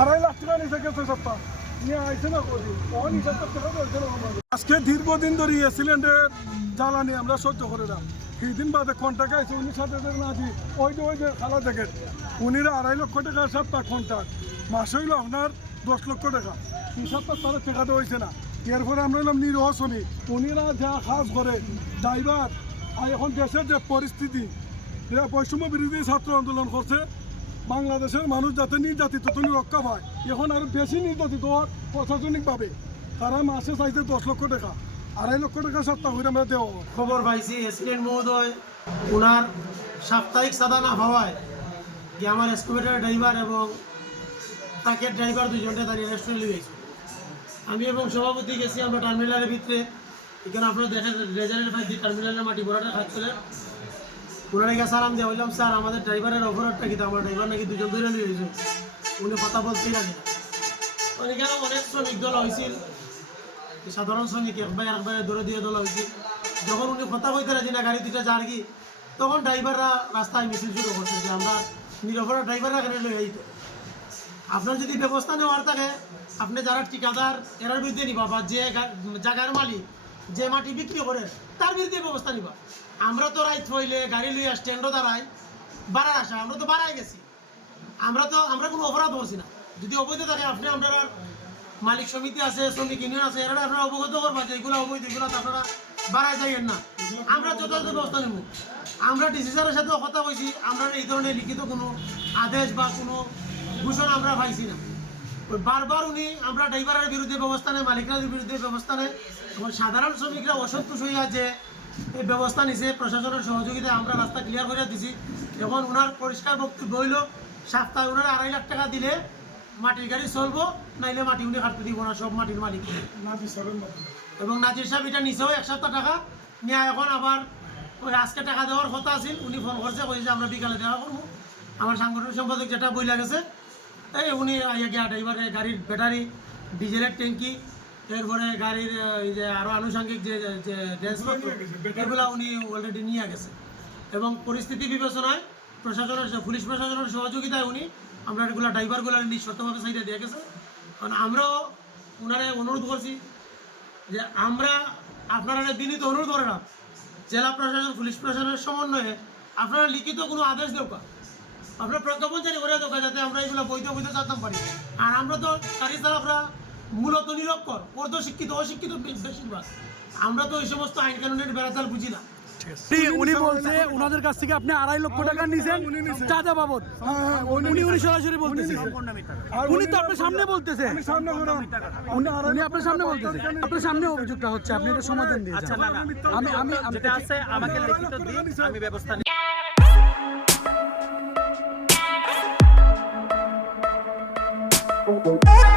আড়াই লাখ টাকা নিচে গেছে সপ্তাহ। নিয়ে আইসে না কদি অন হিসাব করতে হবে। আজকে দীর্ঘদিন ধরে এই সিলিন্ডার জ্বালানি আমরা সহ্য করে দাম কিছুদিন বাদে কন্টাক্ট আছে উনি সাথে না আছি। ওই যে ওই যে, খালা দেখেন, উনিরা আড়াই লক্ষ টাকা সপ্তাহ কন্ট্রাক্ট মাস হইল আপনার দশ লক্ষ টাকা। এই সপ্তাহ তারা টাকা দেওয়া হয়েছে না। এরপরে আমরা এলাম নিরহ শ্রমিক। উনিরা যা কাজ করে, ড্রাইভার, আর এখন দেশের যে পরিস্থিতি বৈষম্য বিরোধী ছাত্র আন্দোলন করছে। বাংলাদেশের মানুষ যাতে নির্যাতিত, তুমি রক্ষা পায়। এখন আরও বেশি নির্যাতিত হওয়ার প্রশাসনিকভাবে তারা মাসে চাইছে দশ লক্ষ টাকা, আড়াই লক্ষ টাকা সপ্তাহ হইলে আমরা দেওয়া খবর পাইছি এসিডেন্ট মহোদয় ওনার সাপ্তাহিক সাদা না হওয়ায় যে আমার এক্সকুভেটার ড্রাইভার এবং তাকে ড্রাইভার দুজনটা দাঁড়িয়ে রেস্টুরেন্ট গেছে আমি এবং সভাপতি গেছি আমরা টার্মিনালের ভিতরে। এখানে আপনারা দেখেন রেজাল্টের ভাই টার্মিনালের মাটি বড়াটা খাচ্ছিলেন ওনার কাছে সালাম দিয়ে বললাম, স্যার, আমাদের ড্রাইভারের অপরাধটা কি আমার ড্রাইভার নাকি দুজন ধরে নিয়ে গেছে? উনি কথা বলতেই লাগে না। তো অনেক শ্রমিক দল হয়েছিল সাধারণ শ্রমিক একবার একবারে ধরে দিয়ে তোলা হয়েছিল যখন উনি কথা কইতে রাজি না গাড়ি দুটা যার কি, তখন ড্রাইভাররা রাস্তায় মিছিল শুরু করছে যে আমরা নিরপরাধ ড্রাইভাররা এখানে লই আইতো আপনার যদি ব্যবস্থা নেওয়ার থাকে, আপনি যারা ঠিকাদার, এরার বিরুদ্ধে নিবা বা যে জায়গার মালিক যে মাটি বিক্রি করে, তার বিরুদ্ধে ব্যবস্থা নিবা। আমরা তো রাইত হইলে গাড়ি লইয়া স্ট্যান্ডও দাঁড়াই, বাড়ার আসা আমরা তো বাড়াই গেছি। আমরা তো, আমরা কোনো অপরাধ করছি না। যদি অবৈধ থাকে, আপনি আপনারা মালিক সমিতি আছে, শ্রমিক ইউনিয়ন আছে, এরা আপনারা অবগত করবা যে এগুলো অবৈধ, এগুলো আপনারা বাড়াই যাইয়েন না। আমরা যথাযথ ব্যবস্থা নেব। আমরা ডিসি স্যারের সাথে কথা কইছি, আমরা এই ধরনের লিখিত কোনো আদেশ বা কোনো ঘোষণা আমরা পাইছি না। বারবার উনি আমরা ড্রাইভারের বিরুদ্ধে ব্যবস্থা নেয় মালিকদের বিরুদ্ধে ব্যবস্থা নেয় এবং সাধারণ শ্রমিকরা অসন্তোষ হইয়া যে এই ব্যবস্থা নিছে প্রশাসনের সহযোগিতায় আমরা রাস্তা ক্লিয়ার করে দিছি। এখন ওনার পরিষ্কার বক্তব্য হইল সপ্তাহে ওনার আড়াই লাখ টাকা দিলে মাটির গাড়ি চলবো নাইলে মাটি উনি কাটতে দিব না সব মাটির মালিক। এবং নাজির সাহেব এটা নিচেও এক সপ্তাহ টাকা। নিয়ে এখন আবার ওই আজকে টাকা দেওয়ার কথা আছিল উনি ফোন করছে কইছে আমরা বিকালে দেখা করব। আমার সাংগঠনিক সম্পাদক যেটা বইলা গেছে এই উনি ড্রাইভারের গাড়ির ব্যাটারি ডিজেলের ট্যাঙ্কি এরপরে গাড়ির এই যে আরও আনুষঙ্গিক যে যে ড্রেসপত্র এগুলো উনি অলরেডি নিয়ে গেছে। এবং পরিস্থিতি বিবেচনায় প্রশাসনের পুলিশ প্রশাসনের সহযোগিতায় উনি আমরা এগুলো ড্রাইভারগুলো নিঃশর্তভাবে সাইডে দিয়ে গেছে। কারণ আমরাও ওনারে অনুরোধ করছি যে আমরা আপনারা বিনীত অনুরোধ করে না জেলা প্রশাসন পুলিশ প্রশাসনের সমন্বয়ে আপনারা লিখিত কোনো আদেশ দেওয়া আপনারা প্রজ্ঞাপন জারি করে দেওয়া যাতে আমরা এগুলো বৈধ বৈধ চালাতে পারি। আর আমরা তো গাড়ি চালকরা মূলত নিরক্ষর অর্ধ শিক্ষিত অশিক্ষিত বেশিরভাগ। আমরা তো এই সমস্ত আইন কানুনের বেড়াতাল বুঝি না। উনি- উনি বলছে ওনাদের কাছ থেকে আপনি আড়াই লক্ষ টাকা নিছেন চাঁদা বাবদ। হ্যাঁ হ্যাঁ উনি উনি সরাসরি বলতেছে। উনি তো আপনার সামনে বলতেছে। আমি উনি উনি আপনার সামনে বলতেছে। আপনার সামনে অভিযোগটা হচ্ছে আপনি এটা সমাধান দিয়েছেন। আচ্ছা না। না আমি আমি আমি- যেটা আছে আমাকে লিখিত দিন আমি ব্যবস্থা Oh, you.